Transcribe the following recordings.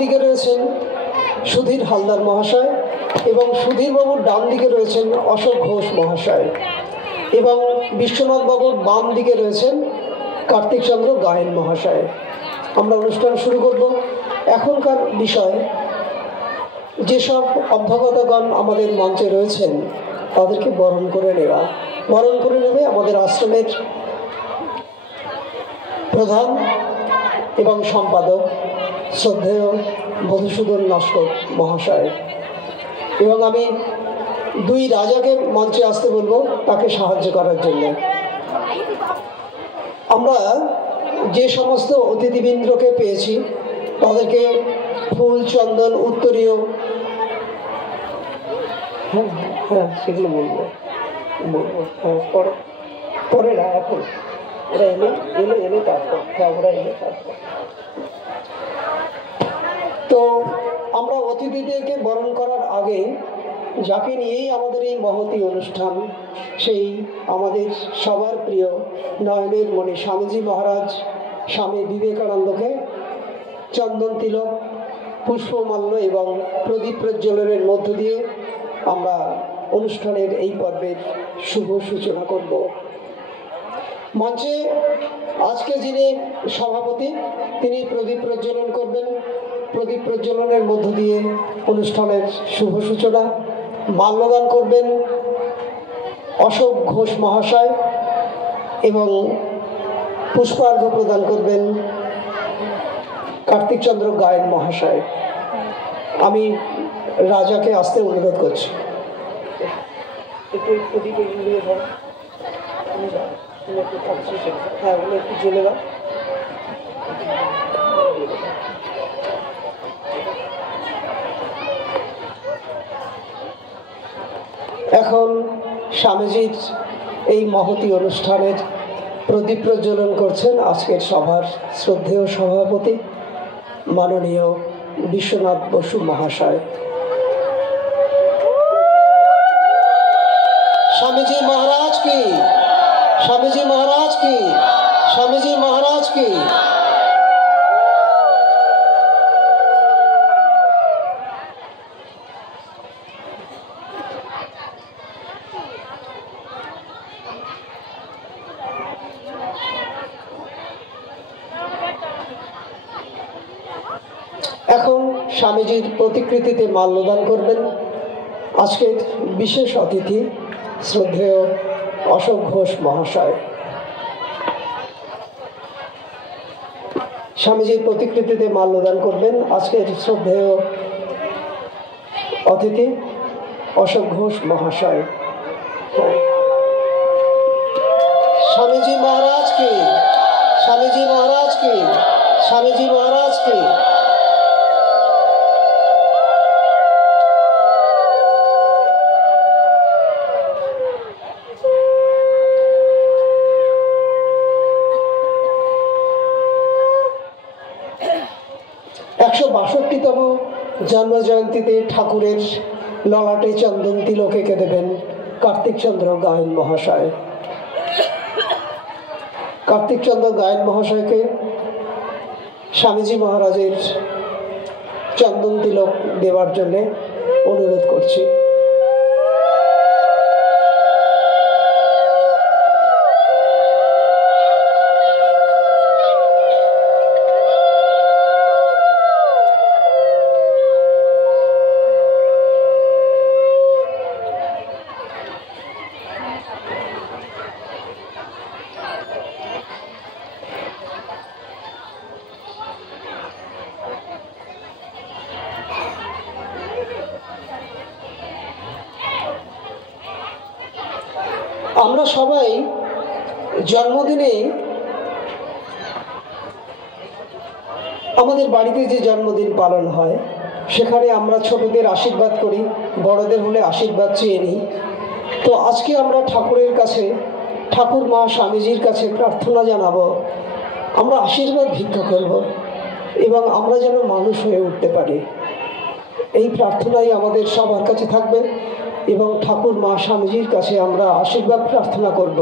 দিকে রয়েছেন সুধীর হালদার মহাশয় এবং সুধীর বাবুর ডান দিকে রয়েছেন অশোক ঘোষ মহাশয় এবং বিশ্বনাথ বাবুর বাম দিকে রয়েছেন কার্তিক চন্দ্র গায়েন মহাশয়। আমরা অনুষ্ঠান শুরু করব। এখনকার বিষয়, যেসব অভ্যাগতগণ আমাদের মঞ্চে রয়েছেন তাদেরকে বরণ করে নেবে আমাদের আশ্রমের প্রধান এবং সম্পাদক শ্রদ্ধেয় মধুসূদন নস্কর মহাশয়। এবং আমি দুই রাজাকে মঞ্চে আসতে বলবো তাকে সাহায্য করার জন্য। আমরা যে সমস্ত অতিথিবৃন্দকে পেয়েছি তাদেরকে ফুল, চন্দন, উত্তরীয়, সেগুলো বলবো পরে না, এখন ওরা এলে তারপর, ওরা এলে তারপর। তো আমরা অতিথিদেরকে বরণ করার আগে যাকে নিয়েই আমাদের এই মহতী অনুষ্ঠান, সেই আমাদের সবার প্রিয় নয়নের মণি স্বামীজি মহারাজ স্বামী বিবেকানন্দকে চন্দন তিলক, পুষ্পমাল্য এবং প্রদীপ প্রজ্বলনের মধ্য দিয়ে আমরা অনুষ্ঠানের এই পর্বের শুভ সূচনা করব। মঞ্চে আজকে যিনি সভাপতি তিনি প্রদীপ প্রজ্বলন করবেন। প্রদীপ প্রজ্বলনের মধ্য দিয়ে অনুষ্ঠানের শুভ সূচনা। মাল্যদান করবেন অশোক ঘোষ মহাশয় এবং পুষ্পার্ঘ্য প্রদান করবেন কার্তিক চন্দ্র গায়েন মহাশয়। আমি রাজাকে আসতে অনুরোধ করছি। একটু জেলে দাও। এখন স্বামীজির এই মহতী অনুষ্ঠানের প্রদীপ প্রজ্বলন করছেন আজকের সভার শ্রদ্ধেয় সভাপতি মাননীয় বিশ্বনাথ বসু মহাশয়। স্বামীজি মহারাজ কি, স্বামীজি মহারাজ কি, স্বামীজি মহারাজ কি। 'এখন স্বামীজির প্রতিকৃতিতে মাল্যদান করবেন আজকের বিশেষ অতিথি শ্রদ্ধেয় অশোক ঘোষ মহাশয়। স্বামীজির প্রতিকৃতিতে মাল্যদান করবেন আজকের শ্রদ্ধেয় অতিথি অশোক ঘোষ মহাশয়। স্বামীজি মহারাজ কি, স্বামীজি মহারাজ কি, স্বামীজি মহারাজ কি। তম জন্ম জয়ন্তীতে ঠাকুরের ললাটে চন্দন তিলক এঁকে দেবেন কার্তিক চন্দ্র গায়েন মহাশয়। কার্তিক চন্দ্র গায়েন মহাশয়কে স্বামীজি মহারাজের চন্দন তিলক দেওয়ার জন্য অনুরোধ করছি। আমরা সবাই জন্মদিনে আমাদের বাড়িতে যে জন্মদিন পালন হয় সেখানে আমরা ছোটদের আশীর্বাদ করি, বড়দের হলে আশীর্বাদ চেয়ে নিই। তো আজকে আমরা ঠাকুরের কাছে, ঠাকুর মা স্বামীজির কাছে প্রার্থনা জানাবো, আমরা আশীর্বাদ ভিক্ষা করব এবং আমরা যেন মানুষ হয়ে উঠতে পারি। এই প্রার্থনাই আমাদের সবার কাছে থাকবে এবং ঠাকুর মা স্বামীজির কাছে আমরা আশীর্বাদ প্রার্থনা করব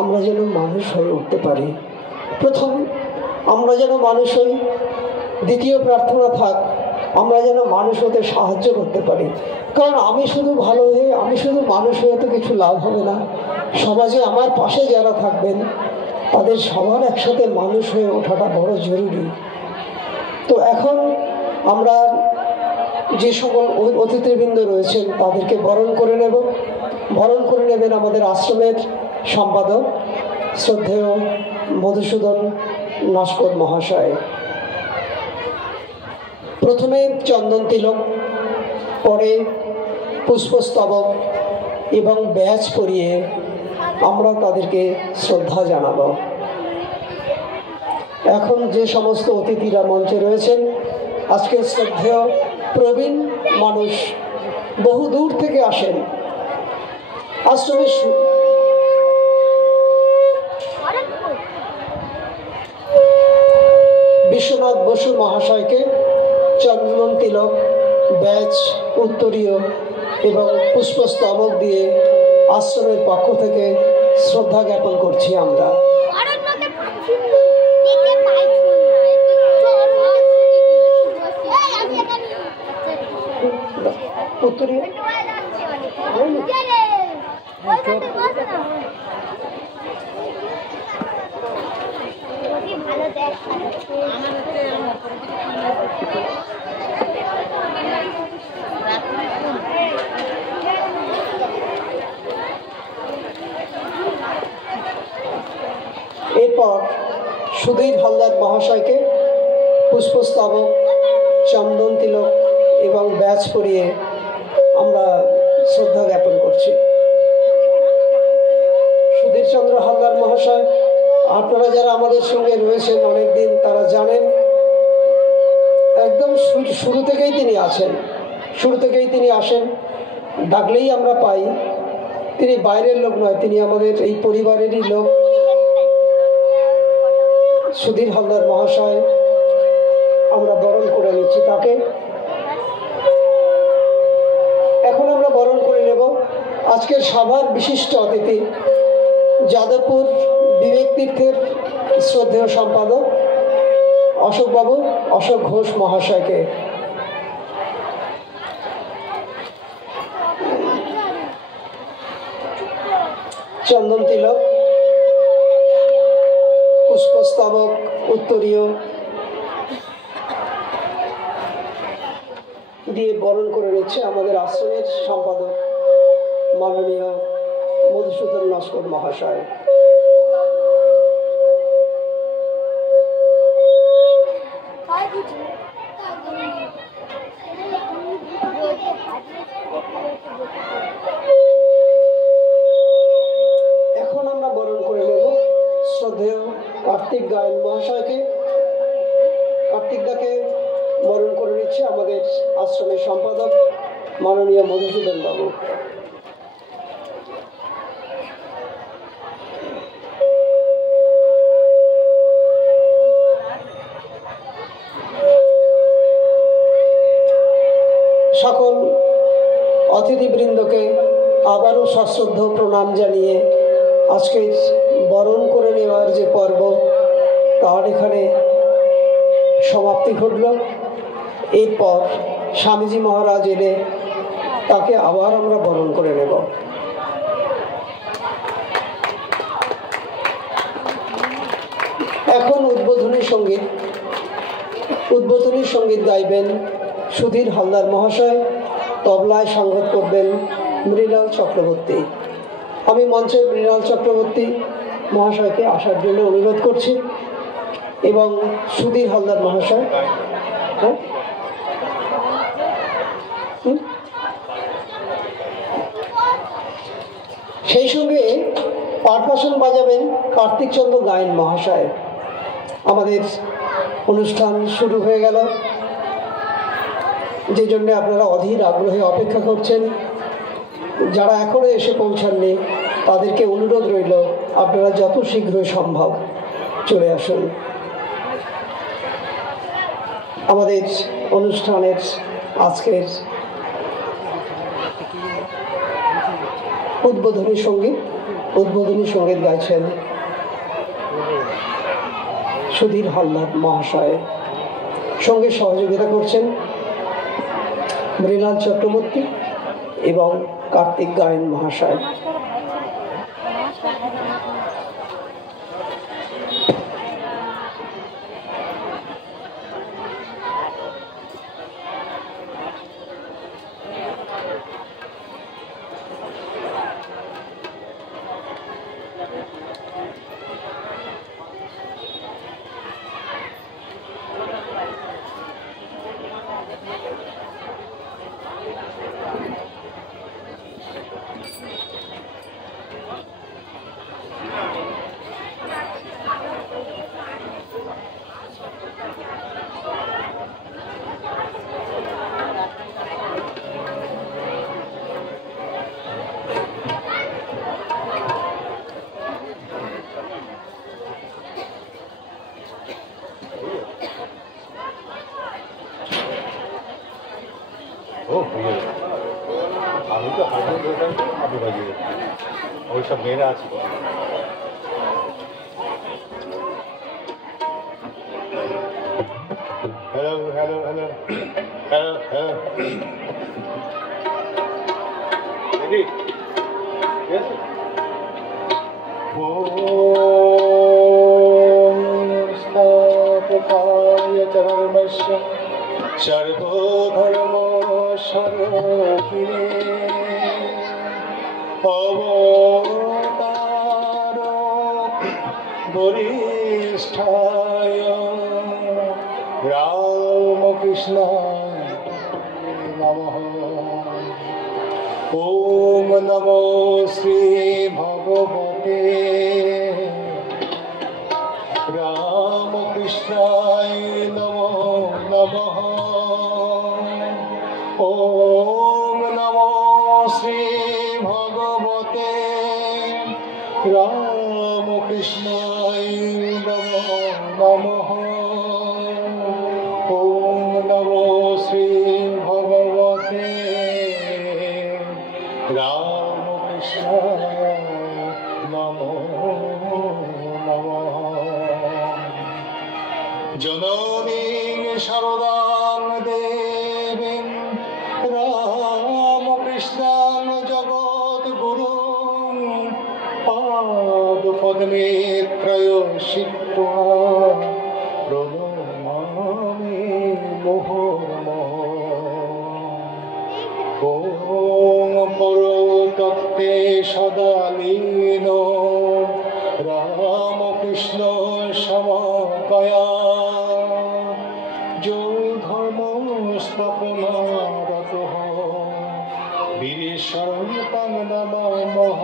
আমরা যেন মানুষ হয়ে উঠতে পারি। প্রথম আমরা যেন মানুষ হই, দ্বিতীয় প্রার্থনা থাক আমরা যেন মানুষ হতে সাহায্য করতে পারি, কারণ আমি শুধু ভালো হয়ে আমি শুধু মানুষ হয়ে তো কিছু লাভ হবে না। সমাজে আমার পাশে যারা থাকবেন তাদের সবার একসাথে মানুষ হয়ে ওঠাটা বড় জরুরি। তো এখন আমরা যে সকল অতিথিবৃন্দ রয়েছেন তাদেরকে বরণ করে নেব। বরণ করে নেবেন আমাদের আশ্রমের সম্পাদক শ্রদ্ধেয় মধুসূদন নস্কর মহাশয়। প্রথমে চন্দন তিলক, পরে পুষ্পস্তবক এবং ব্যাজ পরিয়ে আমরা তাদেরকে শ্রদ্ধা জানাব। এখন যে সমস্ত অতিথিরা মঞ্চে রয়েছেন, আজকে শ্রদ্ধেয় প্রবীণ মানুষ বহু দূর থেকে আসেন আশ্রমের বিশ্বনাথ বসু মহাশয়কে চন্দন তিলক, ব্যাজ, উত্তরীয় এবং পুষ্পস্তবক দিয়ে আশ্রমের পক্ষ থেকে শ্রদ্ধা জ্ঞাপন করছি আমরা। উত্তরীয় এরপর সুধীর হালদার মহাশয়কে পুষ্পস্তবক, চন্দন তিলক এবং ব্যাজ পরিয়ে আমরা শ্রদ্ধা জ্ঞাপন করছি। সুধীর চন্দ্র হালদার মহাশয়, আপনারা যারা আমাদের সঙ্গে রয়েছেন অনেকদিন তারা জানেন একদম শুরু থেকেই তিনি আছেন, শুরু থেকেই তিনি আসেন, ডাকলেই আমরা পাই। তিনি বাইরের লোক নয়, তিনি আমাদের এই পরিবারেরই লোক। সুধীর হালদার মহাশয় আমরা বরণ করে নিচ্ছি তাকে। এখন আমরা বরণ করে নেব আজকের সভার বিশিষ্ট অতিথি যাদবপুর বিবেক তীর্থের শ্রদ্ধেয় সম্পাদক অশোকবাবু অশোক ঘোষ মহাশয়কে। চন্দন তিলক, পুষ্পস্তবক, উত্তরীয় দিয়ে বরণ করে নিচ্ছে আমাদের আশ্রমের সম্পাদক মাননীয় মধুসূদন নস্কর মহাশয়। এখন আমরা বরণ করে নেব শ্রদ্ধেয় কার্তিক গায়ন মহাশয়কে। কার্তিক দাকে বরণ করে নিচ্ছে আমাদের আশ্রমের সম্পাদক মাননীয় মধুসূদন বাবু। সকল অতিথিবৃন্দকে আবারও সশ্রদ্ধ প্রণাম জানিয়ে আজকের বরণ করে নেওয়ার যে পর্ব তার এখানে সমাপ্তি ঘটল। এরপর স্বামীজি মহারাজ এলে তাকে আবার আমরা বরণ করে নেব। এখন উদ্বোধনী সঙ্গীত গাইবেন সুধীর হালদার মহাশয়, তবলায় সঙ্গত করবেন মৃণাল চক্রবর্তী। আমি মঞ্চে মৃণাল চক্রবর্তী মহাশয়কে আসার জন্য অনুরোধ করছি এবং সুধীর হালদার মহাশয় সেই সঙ্গে পারকাশন বাজাবেন কার্তিক চন্দ্র গায়ন মহাশয়। আমাদের অনুষ্ঠান শুরু হয়ে গেল, যে জন্য আপনারা অধীর আগ্রহে অপেক্ষা করছেন। যারা এখনো এসে পৌঁছাননি তাদেরকে অনুরোধ রইল আপনারা যত শীঘ্র সম্ভব চলে আসুন। আমাদের অনুষ্ঠানের আজকের উদ্বোধনী সঙ্গীত গাইছেন সুধীর হালদার মহাশয়। সঙ্গে সহযোগিতা করছেন মৃণাল চক্রবর্তী এবং কার্তিক গায়েন মহাশয়। আমি তো আপনি বাজিয়ে ওই সব মেয়েরা আছে। Hello hello hello hello hello ঠিক আছে। স্থাপকায় ধর্মস্য সর্বধর্ম সর্বকিরে অবতার বরিষ্ঠায় রামকৃষ্ণায় নমঃ। ওম নমো শ্রী ভগবতে রামকৃষ্ণায় নমঃ নমঃ। ওম নমো শ্রী ভগবতে রামকৃষ্ণায় নমঃ নমঃ। ওম নমো শ্রী ভগবতে রামকৃষ্ণায় নমঃ নমঃ। জননীং শারদাং দেবীং রামকৃষ্ণাং জগদ্গুরুং পাদপদ্মে ত্রয়োশিত্বা প্রণমামি মুহুর্মুহুঃ। ওম পরতত্ত্বে সদা লীন রামকৃষ্ণ সমকয়া যো ধর্ম স্থাপনারত বীরেশ্বরং তং নমামঃ।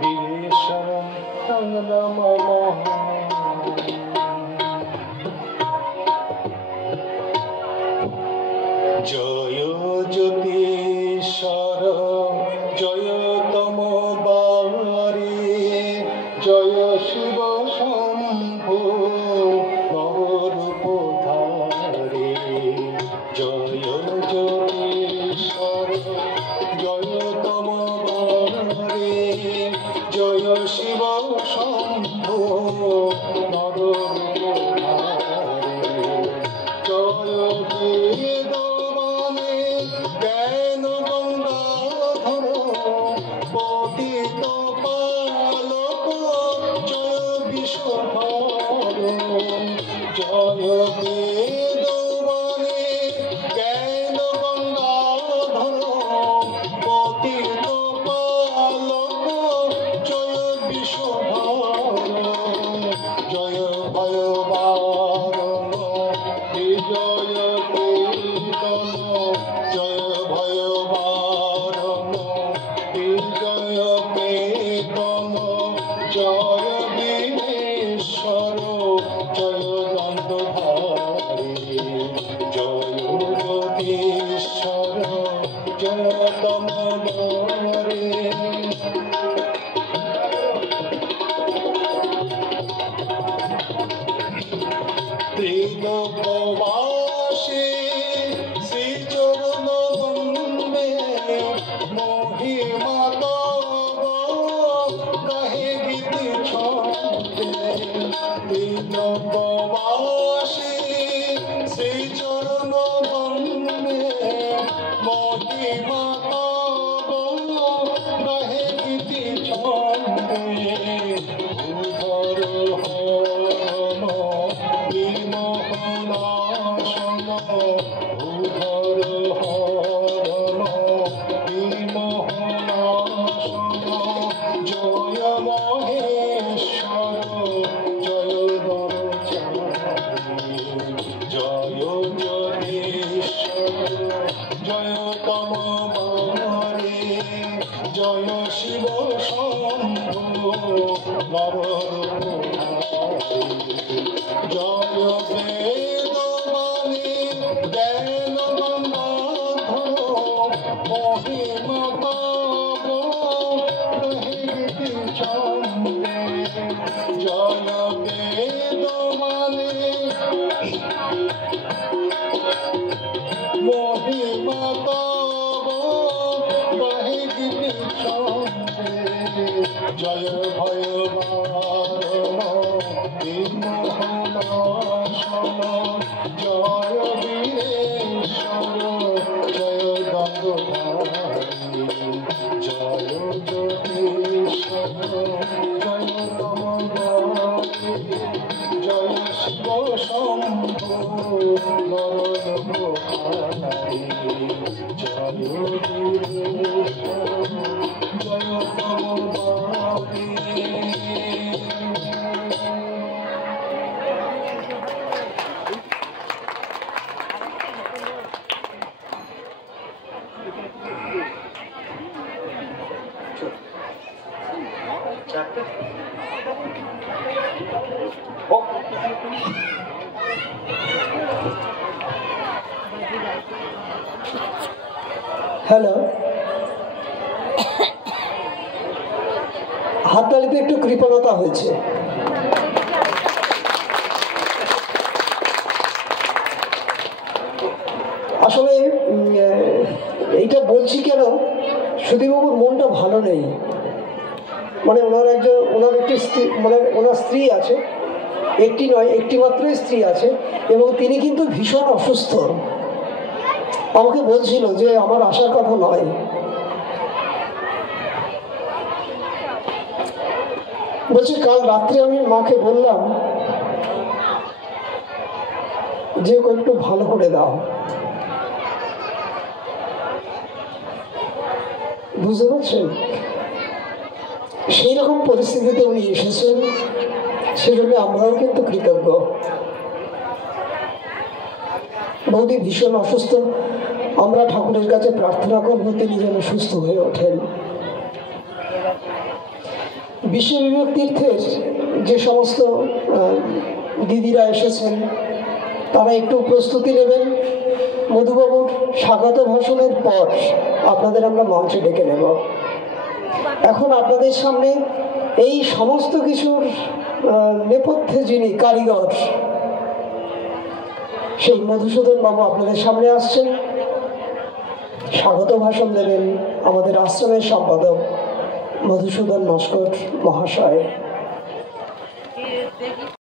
বীরেশ্বরং তং নমামঃ। জয় জ্যোতিশ্বর জয় তম বারি জয় শিব শম্ভু নবরূপধারী। জয় জ্যোতিশ্বর জয় তম বারি জয় শিব শম্ভু নবরূপধারী। জয় বেদবাণী জ্ঞান গঙ্গাধর পতিত পালক জয় বিশ্বধর। জয় বেদবাণী জ্ঞান গঙ্গাধর পতিত পালক জয় বিশ্বধর। জয় ভয়বারণ বিজয় কীর্তন জয় ভয়বারণ বিজয় কীর্তন জয় বীরেশ্বর জয় দণ্ডধারী। জয় জ্যোতিশ্বর জয় তমোদরে। ত্রিলোকবাসী মহিমা তব গাহে গীতি ছন্দে উদর হন বিমোহনাশন উদর হন বিমোহনাশন জয় মহেশ্বর জয় দরচারি জয় জগেশ্বর জয় তম মারে জয় শিব শম্ভু জয় বেদবাণী জ্ঞান গঙ্গাধর মহিমা তব রহিতি চন্দ্রে জয় বেদবাণী মহিমা তব রহিতি চন্দ্রে জয় ভয়বারণ বিমোহনাশন জয় বীরেশ্বর জয় গঙ্গোধারী জয় যোগেশ্বর জয় তমোদারী জয় শিব শম্ভু নরলোকহারী জয় বীরেশ্বর জয় তমোদারী। হ্যালো, হাততালিতে একটু কৃপণতা হয়েছে। আসলে এইটা বলছি কেন, সুধীরবাবুর মনটা ভালো নেই। মানে ওনার একটি স্ত্রী, মানে ওনার স্ত্রী আছে, একটি নয় একটি মাত্রই স্ত্রী আছে, এবং তিনি কিন্তু ভীষণ অসুস্থ। আমাকে বলছিল যে আমার আসার কথা নয়। বলছি কাল রাত্রে আমি মাকে বললাম যে একটু ভালো করে দাও। বুঝতে পারছেন, সেই রকম পরিস্থিতিতে উনি এসেছেন, সেজন্য আমরাও কিন্তু কৃতজ্ঞ। বৌদি ভীষণ অসুস্থ, আমরা ঠাকুরের কাছে প্রার্থনা করব তিনি যেন সুস্থ হয়ে ওঠেন। বিশ্ব বিবেক তীর্থের যে সমস্ত দিদিরা এসেছেন তারা একটু প্রস্তুতি নেবেন। মধুবাবুর স্বাগত ভাষণের পর আপনাদের আমরা মঞ্চে ডেকে নেব। এখন আপনাদের সামনে এই সমস্ত কিছুর নেপথ্যে যিনি কারিগর, সেই মধুসূদন বাবু আপনাদের সামনে আসছেন, স্বাগত ভাষণ দেবেন আমাদের আশ্রমের সম্পাদক মধুসূদন নস্কর মহাশয়।